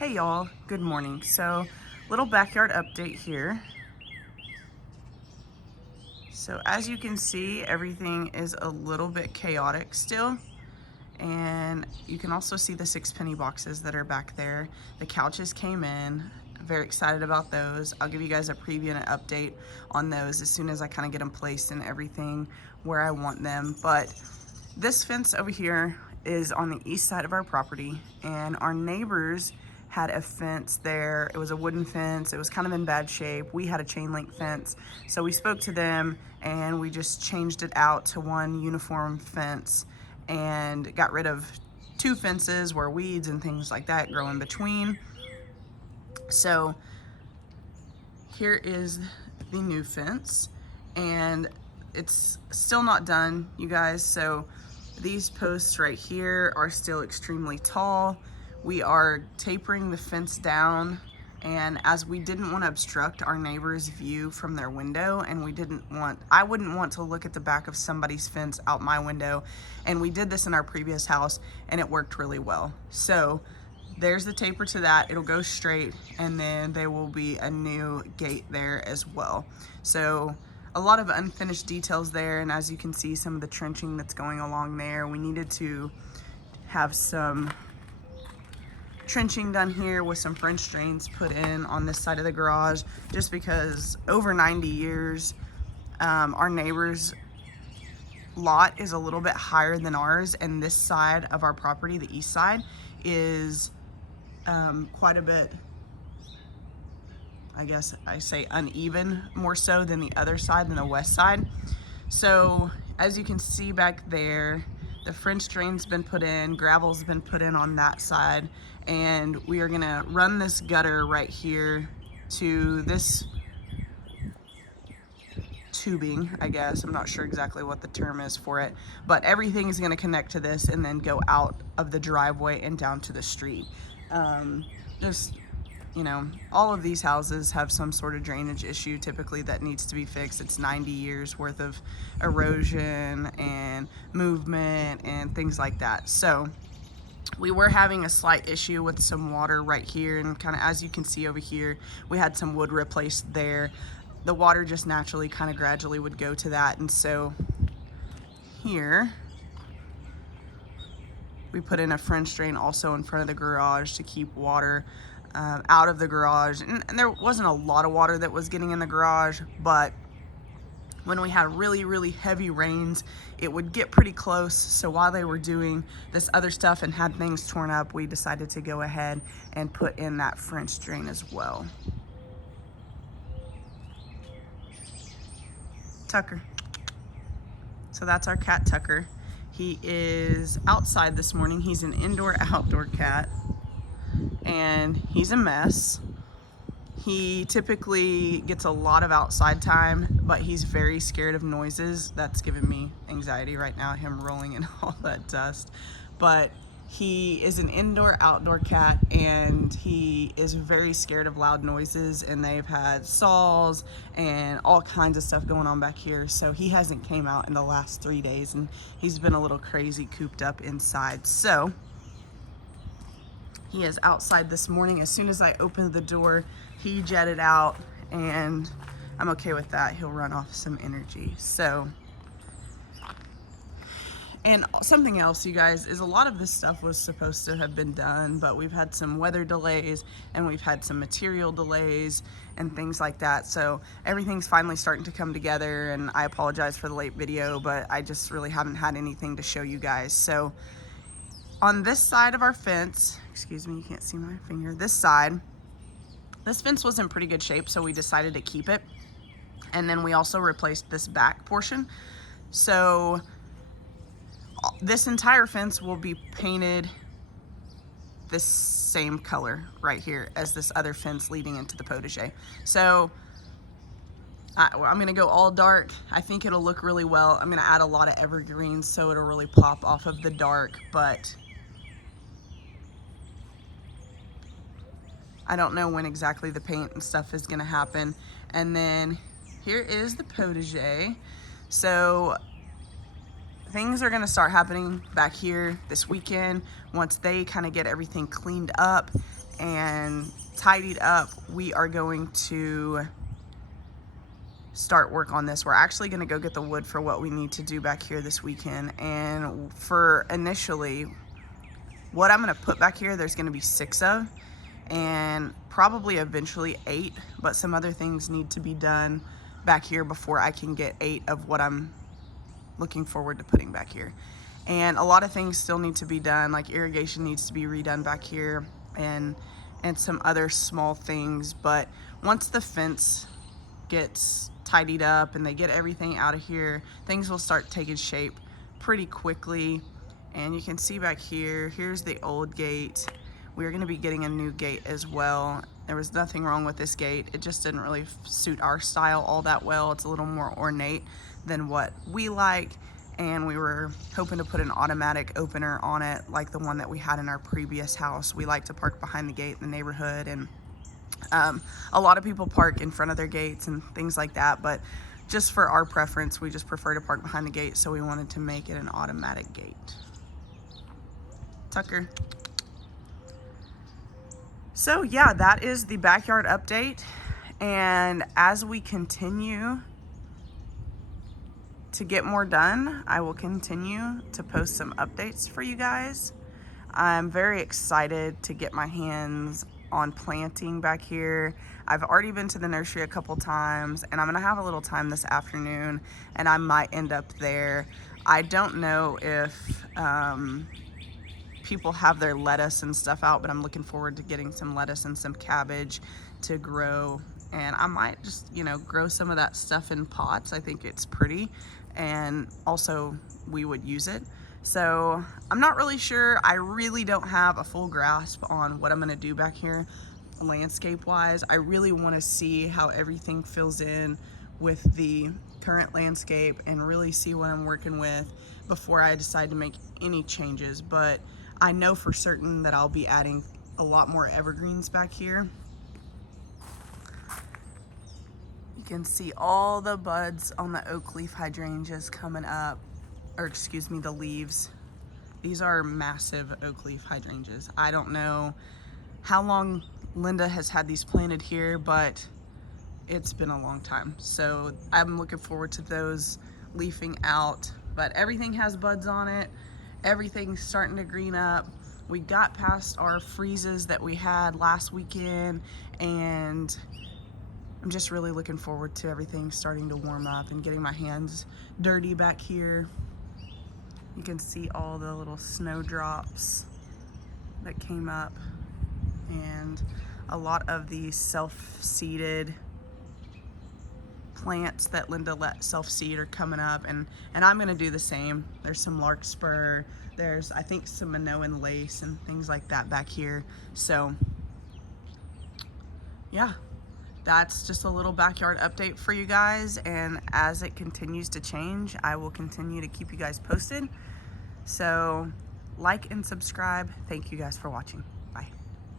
Hey y'all, good morning. So, little backyard update here. So as you can see, everything is a little bit chaotic still. And you can also see the 6-penny boxes that are back there. The couches came in, very excited about those. I'll give you guys a preview and an update on those as soon as I kind of get them placed and everything where I want them. But this fence over here is on the east side of our property, and our neighbors had a fence there. It was a wooden fence. It was kind of in bad shape. We had a chain link fence. So we spoke to them and we just changed it out to one uniform fence and got rid of 2 fences where weeds and things like that grow in between. So here is the new fence, and it's still not done, you guys. So these posts right here are still extremely tall. We are tapering the fence down, and as we didn't want to obstruct our neighbor's view from their window, and I wouldn't want to look at the back of somebody's fence out my window, and we did this in our previous house and it worked really well. So there's the taper to that. It'll go straight, and then there will be a new gate there as well. So a lot of unfinished details there, and as you can see, some of the trenching that's going along there. We needed to have some trenching done here with some French drains put in on this side of the garage, just because over 90 years, our neighbor's lot is a little bit higher than ours, and this side of our property, the east side, is quite a bit, I guess I say uneven, more so than the other side, than the west side. So as you can see back there, the French drain's been put in, gravel's been put in on that side, and we are gonna run this gutter right here to this tubing, I guess. I'm not sure exactly what the term is for it, but everything is gonna connect to this and then go out of the driveway and down to the street. Just, you know, all of these houses have some sort of drainage issue typically that needs to be fixed. It's 90 years worth of erosion and movement and things like that. So we were having a slight issue with some water right here, and kind of as you can see over here, we had some wood replaced there. The water just naturally kind of gradually would go to that, and so here we put in a French drain also in front of the garage to keep water out of the garage. And there wasn't a lot of water that was getting in the garage, but when we had really, really heavy rains, it would get pretty close. So while they were doing this other stuff and had things torn up, we decided to go ahead and put in that French drain as well. Tucker. So that's our cat, Tucker. He is outside this morning. He's an indoor-outdoor cat, and he's a mess. He typically gets a lot of outside time, but he's very scared of noises. That's giving me anxiety right now, him rolling in all that dust. But he is an indoor-outdoor cat, and he is very scared of loud noises, and they've had saws and all kinds of stuff going on back here. So he hasn't came out in the last 3 days, and he's been a little crazy cooped up inside. So he is outside this morning. As soon as I opened the door, he jetted out, and I'm okay with that. He'll run off some energy. So, and something else, you guys, is a lot of this stuff was supposed to have been done, but we've had some weather delays and we've had some material delays and things like that. So everything's finally starting to come together, and I apologize for the late video, but I just really haven't had anything to show you guys. So on this side of our fence, excuse me, you can't see my finger, this side, this fence was in pretty good shape, so we decided to keep it. And then we also replaced this back portion. So this entire fence will be painted this same color right here as this other fence leading into the potager. So I'm gonna go all dark. I think it'll look really well. I'm gonna add a lot of evergreens so it'll really pop off of the dark, but I don't know when exactly the paint and stuff is gonna happen. And then here is the potager. So things are gonna start happening back here this weekend once they kind of get everything cleaned up and tidied up, we are going to start work on this. We're actually going to go get the wood for what we need to do back here this weekend. And for initially, what I'm going to put back here, there's going to be 6 of, and probably eventually 8, but some other things need to be done back here before I can get 8 of what I'm looking forward to putting back here. And a lot of things still need to be done, like irrigation needs to be redone back here, and some other small things. But once the fence gets tidied up and they get everything out of here, things will start taking shape pretty quickly. And you can see back here, here's the old gate. We're going to be getting a new gate as well. There was nothing wrong with this gate, it just didn't really suit our style all that well. It's a little more ornate than what we like, and we were hoping to put an automatic opener on it like the one that we had in our previous house. We like to park behind the gate in the neighborhood, and a lot of people park in front of their gates and things like that, but just for our preference, we just prefer to park behind the gate, so we wanted to make it an automatic gate. Tucker. So yeah, that is the backyard update, and as we continue to get more done, I will continue to post some updates for you guys. I'm very excited to get my hands on planting back here. I've already been to the nursery a couple times, and I'm gonna have a little time this afternoon, and I might end up there. I don't know if people have their lettuce and stuff out, but I'm looking forward to getting some lettuce and some cabbage to grow, and I might just, you know, grow some of that stuff in pots. I think it's pretty, and also we would use it. So I'm not really sure. I really don't have a full grasp on what I'm gonna do back here landscape wise. I really want to see how everything fills in with the current landscape and really see what I'm working with before I decide to make any changes. But I know for certain that I'll be adding a lot more evergreens back here. You can see all the buds on the oak leaf hydrangeas coming up, or excuse me, the leaves. These are massive oak leaf hydrangeas. I don't know how long Linda has had these planted here, but it's been a long time. So I'm looking forward to those leafing out, but everything has buds on it. Everything's starting to green up. We got past our freezes that we had last weekend, and I'm just really looking forward to everything starting to warm up and getting my hands dirty back here. You can see all the little snowdrops that came up, and a lot of the self-seeded plants that Linda let self-seed are coming up, and I'm gonna do the same. There's some larkspur, there's I think some Minoan lace and things like that back here. So yeah, that's just a little backyard update for you guys, and as it continues to change, I will continue to keep you guys posted. So like and subscribe. Thank you guys for watching. Bye.